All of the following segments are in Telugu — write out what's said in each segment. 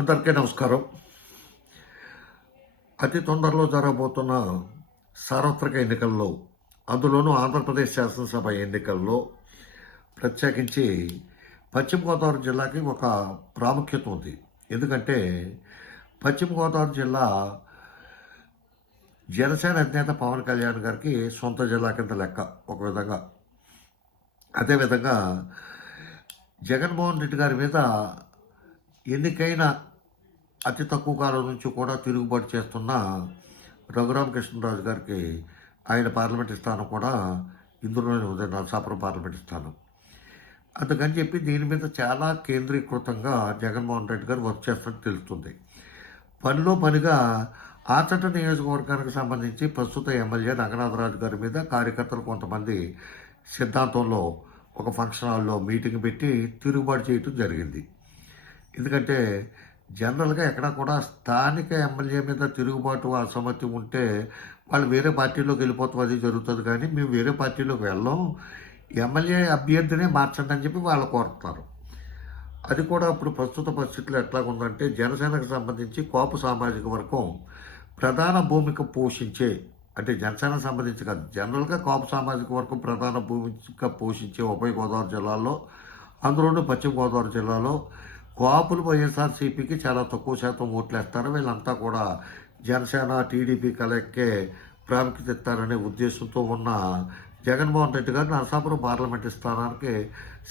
అందరికీ నమస్కారం. అతి తొందరలో జరగబోతున్న సార్వత్రిక ఎన్నికల్లో అందులోనూ ఆంధ్రప్రదేశ్ శాసనసభ ఎన్నికల్లో ప్రత్యేకించి పశ్చిమ గోదావరి జిల్లాకి ఒక ప్రాముఖ్యత ఉంది. ఎందుకంటే పశ్చిమ గోదావరి జిల్లా జనసేన అధినేత పవన్ కళ్యాణ్ గారికి సొంత జిల్లా కింద లెక్క ఒక విధంగా. అదేవిధంగా జగన్మోహన్ రెడ్డి గారి మీద ఎన్నికైన అతి తక్కువ కాలం నుంచి కూడా తిరుగుబాటు చేస్తున్న రఘురామకృష్ణరాజు గారికి ఆయన పార్లమెంట్ స్థానం కూడా ఇందులోనే ఉంది నరసాపురం పార్లమెంట్ స్థానం. అందుకని చెప్పి దీని మీద చాలా కేంద్రీకృతంగా జగన్మోహన్ రెడ్డి గారు వర్క్ చేస్తున్నట్టు తెలుస్తుంది. పనిలో పనిగా ఆచట నియోజకవర్గానికి సంబంధించి ప్రస్తుత ఎమ్మెల్యే రంగనాథరాజు గారి మీద కార్యకర్తలు కొంతమంది సిద్ధాంతంలో ఒక ఫంక్షన్ హాల్లో మీటింగ్ పెట్టి తిరుగుబాటు చేయటం జరిగింది. ఎందుకంటే జనరల్గా ఎక్కడ కూడా స్థానిక ఎమ్మెల్యే మీద తిరుగుబాటు అసమ్మతి ఉంటే వాళ్ళు వేరే పార్టీలోకి వెళ్ళిపోతాం అది జరుగుతుంది. కానీ మేము వేరే పార్టీలోకి వెళ్ళాం. ఎమ్మెల్యే అభ్యర్థినే మార్చండి అని చెప్పి వాళ్ళు కోరుతారు. అది కూడా ఇప్పుడు ప్రస్తుత పరిస్థితులు ఎట్లా ఉందంటే జనసేనకు సంబంధించి కోపు సామాజిక వర్గం ప్రధాన భూమిక పోషించే అంటే జనసేన సంబంధించి కాదు జనరల్గా కోప సామాజిక వర్గం ప్రధాన భూమిక పోషించే ఉభయ గోదావరి జిల్లాలో అందులోనూ పశ్చిమ గోదావరి జిల్లాలో కాపులు వైఎస్ఆర్సీపీకి చాలా తక్కువ శాతం ఓట్లు వేస్తారు వీళ్ళంతా కూడా జనసేన టీడీపీ కలెక్కే ప్రాముఖ్యత ఇస్తారనే ఉద్దేశంతో ఉన్న జగన్మోహన్ రెడ్డి గారు నరసాపురం పార్లమెంటు స్థానానికి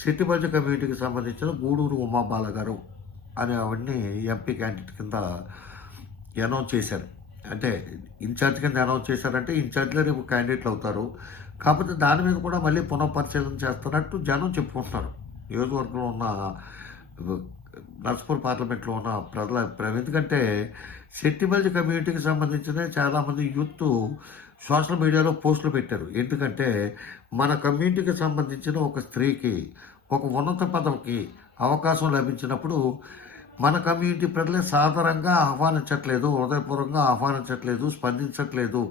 సిట్టిబల్జ కమ్యూనిటీకి సంబంధించిన గూడూరు ఉమాబాల గారు అనే ఆవిడ్ని ఎంపీ క్యాండిడేట్ కింద అనౌన్స్ చేశారు. అంటే ఇన్ఛార్జ్ కింద అనౌన్స్ చేశారంటే ఇన్ఛార్జ్లో రేపు క్యాండిడేట్లు అవుతారు. కాకపోతే దాని మీద కూడా మళ్ళీ పునఃపరిశీలన చేస్తున్నట్టు జనం చెప్పుకుంటున్నారు. నియోజకవర్గంలో ఉన్న నర్స్పూర్ పార్లమెంట్లో ఉన్న ప్రజల అభిప్రాయం. ఎందుకంటే సెట్టిబల్జ్ కమ్యూనిటీకి సంబంధించిన చాలామంది యూత్ సోషల్ మీడియాలో పోస్టులు పెట్టారు. ఎందుకంటే మన కమ్యూనిటీకి సంబంధించిన ఒక స్త్రీకి ఒక ఉన్నత పదవికి అవకాశం లభించినప్పుడు మన కమ్యూనిటీ ప్రజలే సాధారణంగా ఆహ్వానించట్లేదు హృదయపూర్వకంగా ఆహ్వానించట్లేదు స్పందించట్లేదు.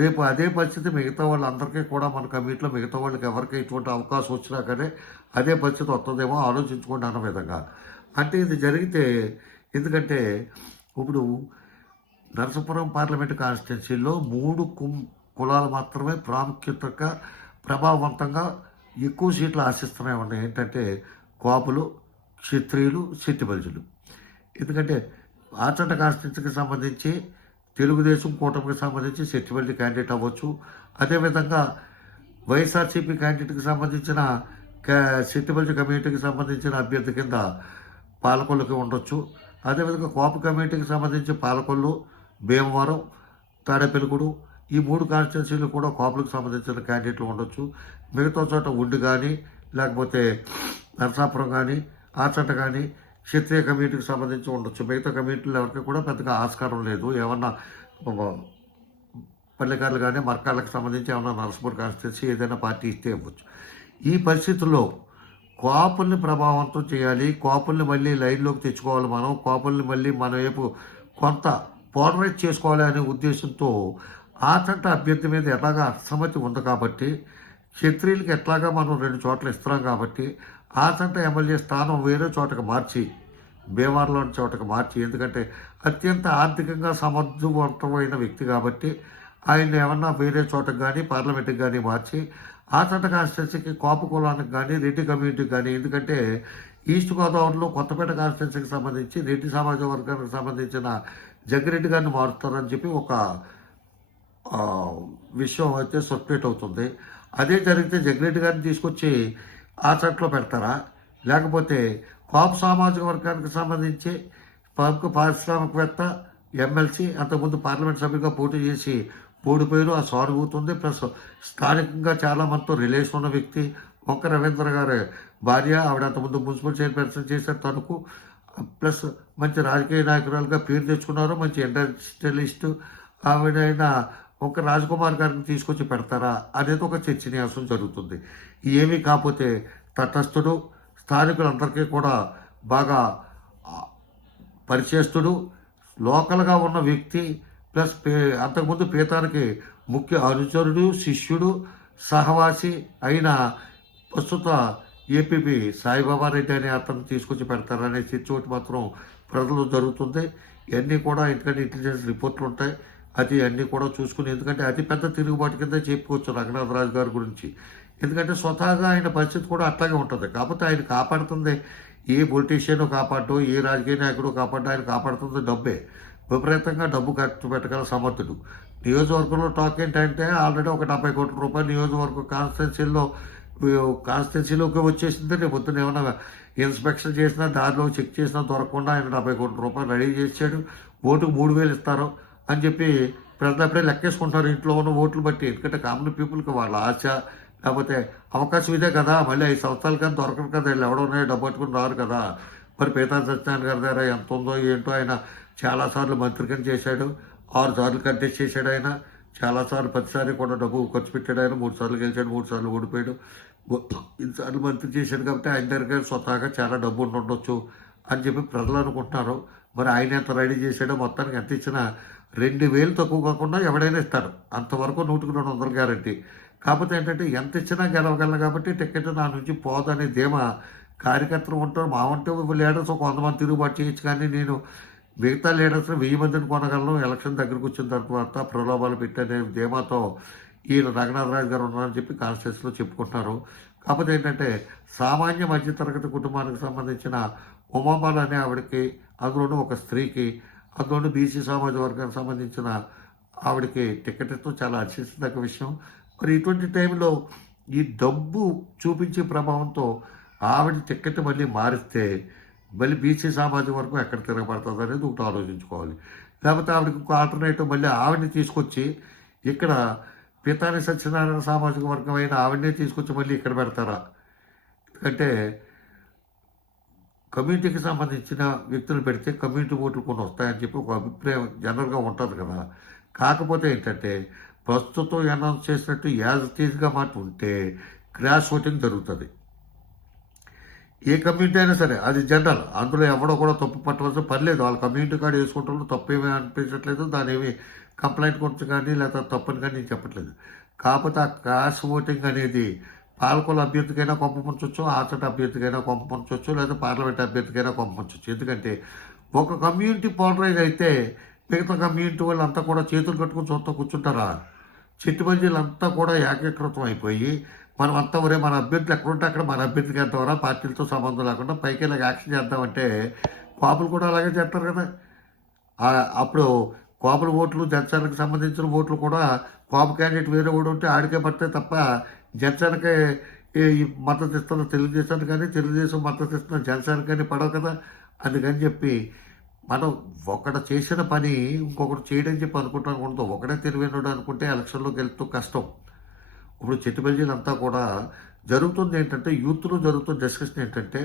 రేపు అదే పరిస్థితి మిగతా వాళ్ళందరికీ కూడా మన కమ్యూనిటీలో మిగతా వాళ్ళకి ఎవరికి ఎటువంటి అవకాశం వచ్చినా కానీ అదే పరిస్థితి వస్తుందేమో ఆలోచించుకోండి అన్న విధంగా. అంటే ఇది జరిగితే ఎందుకంటే ఇప్పుడు నరసపురం పార్లమెంట్ కాన్స్టిట్యున్సీలో మూడు కుం కులాలు మాత్రమే ప్రాముఖ్యతగా ప్రభావవంతంగా ఎక్కువ సీట్లు ఆశిస్తున్నాయి ఉన్నాయి. ఏంటంటే కోపులు క్షత్రియులు సిట్టిబల్జులు. ఎందుకంటే ఆచంట కాన్స్టిట్యున్సీకి సంబంధించి తెలుగుదేశం కూటమికి సంబంధించి సెట్టిబల్జీ క్యాండిడేట్ అవ్వచ్చు. అదేవిధంగా వైఎస్ఆర్సీపీ క్యాండిడేట్కి సంబంధించిన సెట్టిబల్జీ కమ్యూనిటీకి సంబంధించిన అభ్యర్థి కింద పాలకొల్లుకి ఉండొచ్చు. అదేవిధంగా కోపు కమ్యూనిటీకి సంబంధించి పాలకొల్లు భీమవరం తాడేపెలుగుడు ఈ మూడు కాన్స్టిట్యున్సీలు కూడా కోపలకు సంబంధించిన క్యాండిడేట్లు ఉండొచ్చు. మిగతా చోట ఉండి కానీ లేకపోతే నరసాపురం కానీ ఆచంట కానీ క్షత్రియ కమ్యూనిటీకి సంబంధించి ఉండొచ్చు. మిగతా కమ్యూనిటీలు ఎవరికి కూడా పెద్దగా ఆస్కారం లేదు. ఏమన్నా పల్లెకారులు కానీ మర్కాళ్ళకి సంబంధించి ఏమన్నా నరసపూర్ కాన్స్టిట్యున్సీ ఏదైనా పార్టీ ఇస్తే ఇవ్వచ్చు. ఈ పరిస్థితుల్లో కోపల్ని ప్రభావంతం చేయాలి కోపల్ని మళ్ళీ లైన్లోకి తెచ్చుకోవాలి మనం కోపల్ని మళ్ళీ మన వైపు కొంత పోలరైజ్ చేసుకోవాలి అనే ఉద్దేశంతో ఆచంట అభ్యర్థి మీద ఎలాగా అసమ్మతి ఉంది కాబట్టి క్షత్రియులకి ఎట్లాగా మనం రెండు చోట్ల ఇస్తున్నాం కాబట్టి ఆచంట ఎమ్మెల్యే స్థానం వేరే చోటకి మార్చి భీమవరంలోని చోటకి మార్చి ఎందుకంటే అత్యంత ఆర్థికంగా సమర్థవంతమైన వ్యక్తి కాబట్టి ఆయన ఏమన్నా వేరే చోటకి కానీ పార్లమెంట్కి కానీ మార్చి ఆచంట కాన్స్టిట్యున్సీకి కోప కులానికి కానీ రెడ్డి కమ్యూనిటీకి కానీ ఎందుకంటే ఈస్ట్ గోదావరిలో కొత్తపేట కాన్స్టిట్యున్సీకి సంబంధించి రెడ్డి సమాజ వర్గానికి సంబంధించిన జగ్గిరెడ్డి గారిని మారుస్తారని చెప్పి ఒక విషయం అయితే సస్పెక్ట్ అవుతుంది. అదే జరిగితే జగ్గిరెడ్డి గారిని తీసుకొచ్చి ఆ పెడతారా? లేకపోతే కాపు సామాజిక వర్గానికి సంబంధించి ప్రముఖ పారిశ్రామికవేత్త ఎమ్మెల్సీ అంతకుముందు పార్లమెంట్ సభ్యుగా పోటీ చేసి ఓడిపోయారు ఆ సానుభూతుంది ప్లస్ స్థానికంగా చాలా మనతో రిలేషన్ ఉన్న వ్యక్తి ఒక్క రవీంద్ర గారి. భార్య ఆవిడ అంతకుముందు మున్సిపల్ చైర్పర్సన్ చేశారు తనకు. ప్లస్ మంచి రాజకీయ నాయకురాలుగా పేరు తెచ్చుకున్నారు మంచి ఇండస్ట్రియలిస్ట్. ఆవిడైన ఒక రాజకుమార్ గారిని తీసుకొచ్చి పెడతారా అనేది ఒక చర్చనీయాసం జరుగుతుంది. ఏమీ కాకపోతే తటస్థుడు స్థానికులందరికీ కూడా బాగా పరిచేస్తుడు లోకల్గా ఉన్న వ్యక్తి ప్లస్ పే అంతకుముందు పీతానికి ముఖ్య అనుచరుడు శిష్యుడు సహవాసి అయిన ప్రస్తుత ఏపీపీ సాయిబాబా రెడ్డి అనే అతను తీసుకొచ్చి పెడతారనే చోటు మాత్రం ప్రజలు జరుగుతుంది. ఇవన్నీ కూడా ఎందుకంటే ఇంటెలిజెన్స్ రిపోర్ట్లు ఉంటాయి. అది అన్నీ కూడా చూసుకుని ఎందుకంటే అతి పెద్ద తిరుగుబాటు కింద చెప్పుకోవచ్చు రంగనాథ్ రాజు గారి గురించి. ఎందుకంటే స్వతహాగా ఆయన పరిస్థితి కూడా అట్లాగే ఉంటుంది. కాకపోతే ఆయన కాపాడుతుంది. ఏ పొలిటీషియన్ కాపాడటం ఏ రాజకీయ నాయకుడు కాపాడటం ఆయన కాపాడుతుంది డబ్బే. విపరీతంగా డబ్బు ఖర్చు పెట్టగల సమర్థుడు నియోజకవర్గంలో టాక్ ఏంటంటే ఆల్రెడీ ఒక డెబ్బై కోట్ల రూపాయలు నియోజకవర్గం కాన్స్టిట్యున్సీలో కాన్స్టిట్యున్సీలోకి వచ్చేసింది పొద్దున్న పొద్దున ఏమన్నా ఇన్స్పెక్షన్ చేసినా దారిలో చెక్ చేసినా దొరకకుండా ఆయన డెబ్బై కోట్ల రూపాయలు రెడీ చేసాడు ఓటుకు మూడు వేలు ఇస్తారు అని చెప్పి ప్రజలు అప్పుడే లెక్కేసుకుంటారు ఇంట్లో ఉన్న ఓట్లు బట్టి. ఎందుకంటే కామన్ పీపుల్కి వాళ్ళ ఆశ లేకపోతే అవకాశం ఇదే కదా. మళ్ళీ ఐదు సంవత్సరాలు కానీ దొరకదు కదా. వీళ్ళు ఎవడున్నాయో డబ్బు పట్టుకుని రారు కదా. మరి పీతా సత్యనారాయణ గారి దగ్గర ఎంత ఉందో ఏంటో ఆయన చాలాసార్లు మంత్రికం చేశాడు ఆరు సార్లు కంటెస్ట్ చేశాడు ఆయన. చాలాసార్లు ప్రతిసారి కూడా డబ్బు ఖర్చు పెట్టాడు ఆయన. మూడు సార్లు గెలిచాడు మూడు సార్లు ఓడిపోయాడు. ఇన్నిసార్లు మంత్రి చేశాడు కాబట్టి ఆయన దగ్గర స్వతహాగా చాలా డబ్బు ఉండొచ్చు అని చెప్పి ప్రజలు అనుకుంటున్నారు. మరి ఆయన ఎంత రెడీ చేశాడో మొత్తానికి ఎంత ఇచ్చినా రెండు వేలు తక్కువ కాకుండా ఎవడైనా ఇస్తారు అంతవరకు నూటికి రెండు వందలు గ్యారంటీ. కాకపోతే ఏంటంటే ఎంత ఇచ్చినా గెలవగలను కాబట్టి టికెట్ నా నుంచి పోదనే ధీమా. కార్యకర్తలు ఉంటారు మా ఉంటే లేడర్స్ ఒక వంద మంది తిరుగుబాటు చేయొచ్చు కానీ నేను మిగతా లీడర్స్ వెయ్యి మందిని కొనగలను ఎలక్షన్ దగ్గరకు వచ్చిన తర్వాత ప్రలోభాలు పెట్టనే ధీమాతో ఈయన రంగనాథరాజు గారు ఉన్నారని చెప్పి కాన్స్టిట్యూన్స్లో చెప్పుకుంటున్నారు. కాకపోతే ఏంటంటే సామాన్య మధ్యతరగతి కుటుంబానికి సంబంధించిన ఉమాబాల్ అనే ఆవిడకి అందులోనూ ఒక స్త్రీకి అందులోనూ బీసీ సమాజ వర్గానికి సంబంధించిన ఆవిడకి టికెట్ ఇస్తూ చాలా హర్షించదగ్గ విషయం. మరి ఇటువంటి టైంలో ఈ డబ్బు చూపించే ప్రభావంతో ఆవిడ టికెట్ మళ్ళీ మారిస్తే మళ్ళీ బీసీ సామాజిక వర్గం ఎక్కడ తిరగబడుతుంది అనేది ఒకటి ఆలోచించుకోవాలి. లేకపోతే ఆవిడకి ఒక ఆల్టర్నేటివ్ మళ్ళీ ఆవిడని తీసుకొచ్చి ఇక్కడ పితాని సత్యనారాయణ సామాజిక వర్గం అయిన ఆవిడనే తీసుకొచ్చి మళ్ళీ ఇక్కడ పెడతారా? ఎందుకంటే కమ్యూనిటీకి సంబంధించిన వ్యక్తులు పెడితే కమ్యూనిటీ ఓట్లు కొన్ని వస్తాయని చెప్పి ఒక అభిప్రాయం జనరల్గా ఉంటుంది కదా. కాకపోతే ఏంటంటే ప్రస్తుతం అనౌన్స్ చేసినట్టు యాజ్ టీజ్గా మాట ఉంటే క్రాష్ ఓటింగ్ జరుగుతుంది. ఏ కమ్యూనిటీ అయినా సరే అది జనరల్. అందులో ఎవడో కూడా తప్పు పట్టవలసిన పర్లేదు వాళ్ళ కమ్యూనిటీ కార్డు వేసుకుంటారు తప్పు ఏమీ అనిపించట్లేదు. దాని ఏమి కంప్లైంట్ కొంచెం కానీ లేదా తప్పని కానీ నేను చెప్పట్లేదు. కాకపోతే ఆ క్రాష్ ఓటింగ్ అనేది పాలకొల అభ్యర్థికైనా కొంపముంచవచ్చు ఆచట అభ్యర్థికైనా కొంపముంచవచ్చు లేదా పార్లమెంట్ అభ్యర్థికైనా కొంపముంచవచ్చు ఎందుకంటే ఒక కమ్యూనిటీ పోలరైజ్ అయితే మిగతా కమ్యూనిటీ వాళ్ళంతా కూడా చేతులు కట్టుకుని చూస్తూ కూర్చుంటారా? చిట్టుబంజీలంతా కూడా ఏకీకృతం అయిపోయి మనం అంతా ఒరే మన అభ్యర్థులు ఎక్కడుంటే అక్కడ మన అభ్యర్థికి ఎంతవరా పార్టీలతో సంబంధం లేకుండా పైకి ఇలా యాక్షన్ చేద్దామంటే కోపలు కూడా అలాగే చేస్తారు కదా. అప్పుడు కోపల ఓట్లు జనసేనకు సంబంధించిన ఓట్లు కూడా కోప క్యాండిడేట్ వేరే ఓడి ఉంటే ఆడికే పడితే తప్ప జనసేనకే ఈ- మద్దతు ఇస్తున్న తెలుగుదేశానికి కానీ తెలుగుదేశం మద్దతు ఇస్తున్న జనసేనకి కానీ పడవు కదా. అందుకని చెప్పి మనం ఒకడు చేసిన పని ఇంకొకటి చేయడం చెప్పి అనుకుంటాం. ఉండదు. ఒకడే తెలివైనడు అనుకుంటే ఎలక్షన్లో వెళ్తూ కష్టం. ఇప్పుడు చెట్టుబల్జీలంతా కూడా జరుగుతుంది ఏంటంటే యూత్లో జరుగుతున్న డిస్కషన్ ఏంటంటే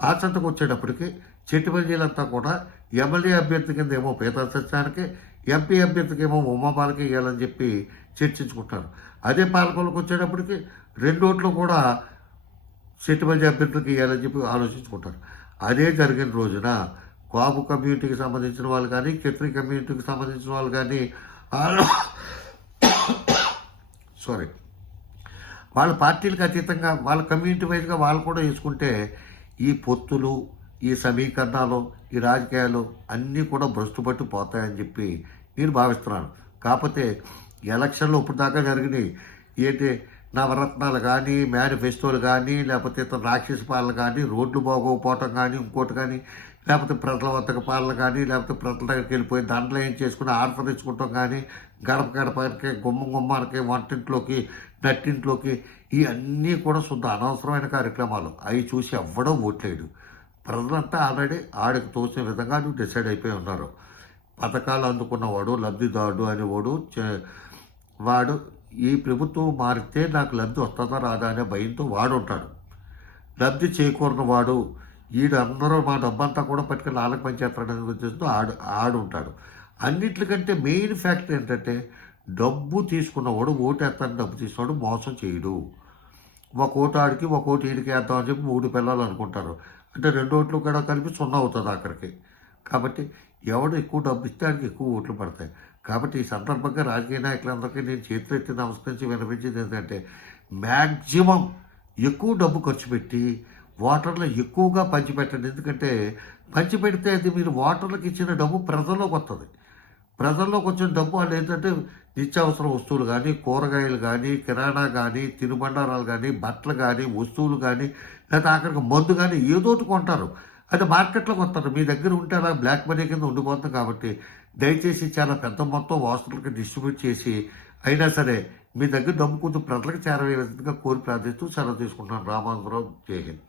ఆ చెంతకు వచ్చేటప్పటికి చెట్టుబల్జీలంతా కూడా ఎమ్మెల్యే అభ్యర్థి కింద ఏమో పీతా సత్యానికి ఎంపీ అభ్యర్థికి ఏమో ఉమాబాలకి ఇవ్వాలని చెప్పి చర్చించుకుంటారు అదే పాలకొలకు వచ్చేటప్పటికి రెండు ఓట్లు కూడా చెట్టుబల్జీ అభ్యర్థులకి ఇవ్వాలని చెప్పి ఆలోచించుకుంటారు అదే జరిగిన రోజున కాపు కమ్యూనిటీకి సంబంధించిన వాళ్ళు కానీ కెట్రీ కమ్యూనిటీకి సంబంధించిన వాళ్ళు కానీ సారీ వాళ్ళ పార్టీలకు అతీతంగా వాళ్ళ కమ్యూనిటీ వైజ్గా వాళ్ళు కూడా వేసుకుంటే ఈ పొత్తులు ఈ సమీకరణాలు ఈ రాజకీయాలు అన్నీ కూడా భ్రష్టుపట్టు పోతాయని చెప్పి నేను భావిస్తున్నాను. కాకపోతే ఎలక్షన్లు ఇప్పుడు దాకా జరిగినాయి. ఏంటి? నవరత్నాలు కానీ మేనిఫెస్టోలు కానీ లేకపోతే ఇతర రాక్షస పాలన కానీ రోడ్లు బాగోకపోవటం కానీ ఇంకోటి కానీ లేకపోతే ప్రజల వద్దకు పాలన కానీ లేకపోతే ప్రజల దగ్గరికి వెళ్ళిపోయి దండలు ఏం చేసుకుని ఆర్డర్ ఇచ్చుకోవటం కానీ గడప గడపకి గుమ్మ గుమ్మానికి వంటింట్లోకి నట్టింట్లోకి ఇవన్నీ కూడా శుద్ధ అనవసరమైన కార్యక్రమాలు. అవి చూసి ఎవ్వడం ఓట్లేడు ప్రజలంతా ఆల్రెడీ ఆడికి తోచిన విధంగా డిసైడ్ అయిపోయి ఉన్నారు. పథకాలు అందుకున్నవాడు లబ్ధిదారుడు అనేవాడు చే- వాడు ఈ ప్రభుత్వం మారితే నాకు లబ్ధి వస్తుందా రాదా అనే భయంతో వాడు ఉంటాడు. లబ్ధి చేకూరిన వాడు ఈడందరూ మా డబ్బంతా కూడా పట్టుకుని నాలుగు పనిచేస్తాడనే ఉద్దేశంతో ఆడు ఆడు ఉంటాడు. అన్నిటికంటే మెయిన్ ఫ్యాక్టర్ ఏంటంటే డబ్బు తీసుకున్నవాడు ఓటేస్తాను డబ్బు తీసుకున్నాడు మోసం చేయడు. ఒక ఓటాడికి ఒక ఓటు ఈడికి వేద్దామని చెప్పి మూడు పిల్లలు అనుకుంటారు. అంటే రెండు ఓట్లు కూడా కలిపి సున్నా అవుతుంది అక్కడికి. కాబట్టి ఎవడు ఎక్కువ డబ్బు ఇస్తే ఆడికి ఎక్కువ ఓట్లు పడతాయి. కాబట్టి ఈ సందర్భంగా రాజకీయ నాయకులందరికీ నేను చేతులెత్తి నమస్కరించి వినిపించింది ఏంటంటే మ్యాక్సిమం ఎక్కువ డబ్బు ఖర్చు పెట్టి ఓటర్లు ఎక్కువగా పంచిపెట్టండి. ఎందుకంటే పంచిపెడితే అది మీరు ఓటర్లకు ఇచ్చిన డబ్బు ప్రజల్లోకి వస్తుంది. ప్రజల్లోకి వచ్చిన డబ్బు వాళ్ళు ఏంటంటే నిత్యావసర వస్తువులు కానీ కూరగాయలు కానీ కిరాణా కానీ తినుబండారాలు కానీ బట్టలు కానీ వస్తువులు కానీ లేదా అక్కడికి మందు కానీ ఏదో ఒకటి కొంటారు. అది మార్కెట్లో కొంటారు. మీ దగ్గర ఉంటే అలా బ్లాక్ మనీ కింద ఉండిపోతుంది కాబట్టి దయచేసి చాలా పెద్ద మొత్తం వాస్తువులకి డిస్ట్రిబ్యూట్ చేసి అయినా సరే మీ దగ్గర డబ్బు కొంచెం ప్రజలకు చేరవే విధంగా కోరి ప్రార్థిస్తూ సెలవు తీసుకుంటున్నాను. రామాంధ్రరావు జై హింద్.